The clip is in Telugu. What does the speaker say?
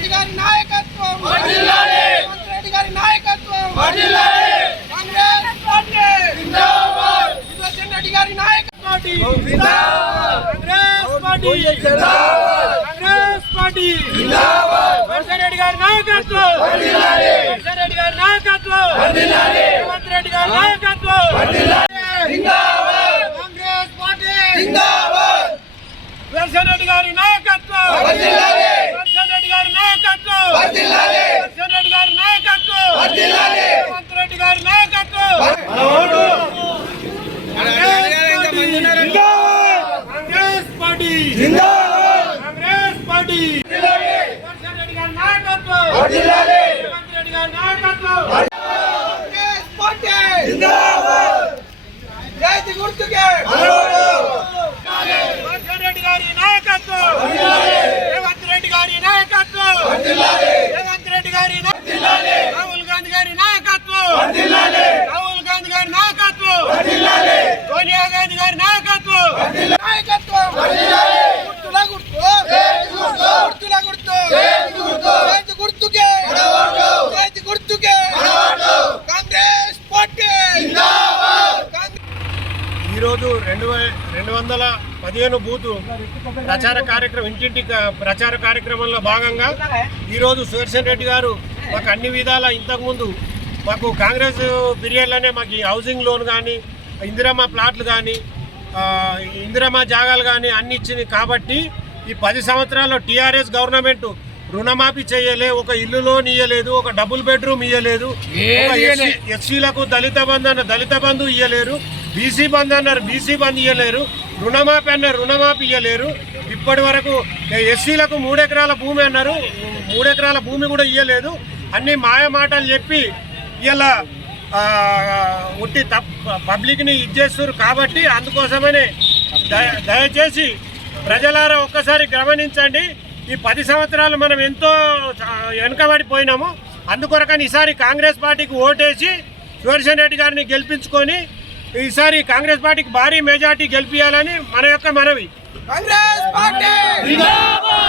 రెడ్డి గారి నాయకత్వం రెడ్డి గారి నాయకత్వం. కాంగ్రెస్ రెడ్డి గారి నాయకత్వం. కాంగ్రెస్ పార్టీ. రెడ్డి గారి నాయకత్వం. రెడ్డి గారి నాయకత్వం. రేవంత్ రెడ్డి గారి నాయకత్వం కాంగ్రెస్ పార్టీ. రెడ్డి గారి నాయకత్వం. గారి నాయకత్వం! సుదర్శన్ రెడ్డి గారి నాయకత్వం! రేవంత్ రెడ్డి గారి నాయకత్వం! కాంగ్రెస్ పార్టీ! కాంగ్రెస్ పార్టీ! సుదర్శన్ రెడ్డి గారి నాయకత్వం! రేవంత్ రెడ్డి గారి నాయకత్వం! కాంగ్రెస్ పార్టీ! రైతు గుర్తుకే సుదర్శన్ రెడ్డి గారి నాయకత్వం రేవంత్ రెడ్డి గారి నాయకత్వం రేవంత్ రెడ్డి గారి నాయకత్వం రాహుల్ గాంధీ గారి నాయకత్వం రాహుల్ గాంధీ గారి నాయకత్వం. సోనియా గాంధీ గారి నాయకత్వం. నాయకత్వం. గుర్తుల గుర్తు. గుర్తుల గుర్తు. రైతు గుర్తుకే. రైతు గుర్తుకే. కాంగ్రెస్ పార్టీ. కాంగ్రెస్ ఈరోజు రెండు రెండు వందల పదిహేను బూతు ప్రచార కార్యక్రమం ఇంటింటి ప్రచార కార్యక్రమంలో భాగంగా ఈరోజు సుదర్శన్ రెడ్డి గారు మాకు అన్ని విధాల ఇంతకుముందు మాకు కాంగ్రెస్ పీరియడ్లోనే మాకు ఈ హౌసింగ్ లోన్ కానీ ఇందిరమ్మ ప్లాట్లు కానీ ఇందిరమ్మ జాగాలు కానీ అన్ని ఇచ్చింది కాబట్టి ఈ పది సంవత్సరాల్లో టీఆర్ఎస్ గవర్నమెంట్ రుణమాఫీ చేయలే ఒక ఇల్లు లోన్ ఇయ్యలేదు ఒక డబుల్ బెడ్రూమ్ ఇయ్యలేదు ఎస్సీలకు దళిత బంధు అన్న దళిత బంధు ఇయ్యలేరు బీసీ బంధు అన్నారు బీసీ బంధు ఇయ్యలేరు రుణమాఫీ అన్నారు రుణమాఫీ ఇయ్యలేరు. ఇప్పటి వరకు ఎస్సీలకు మూడెకరాల భూమి అన్నారు మూడెకరాల భూమి కూడా ఇయ్యలేదు. అన్ని మాయ మాటలు చెప్పి ఇలా ఉట్టి తప్ పబ్లిక్ని ఇచ్చేస్తారు కాబట్టి అందుకోసమనే దయ దయచేసి ప్రజలారా ఒక్కసారి గమనించండి. ఈ పది సంవత్సరాలు మనం ఎంతో వెనుకబడిపోయినాము. అందుకొరకని ఈసారి కాంగ్రెస్ పార్టీకి ఓటేసి సుదర్శన్ రెడ్డి గారిని గెలిపించుకొని ఈసారి కాంగ్రెస్ పార్టీకి భారీ మెజార్టీ గెలిపించాలని మన యొక్క మనవి. కాంగ్రెస్ పార్టీ!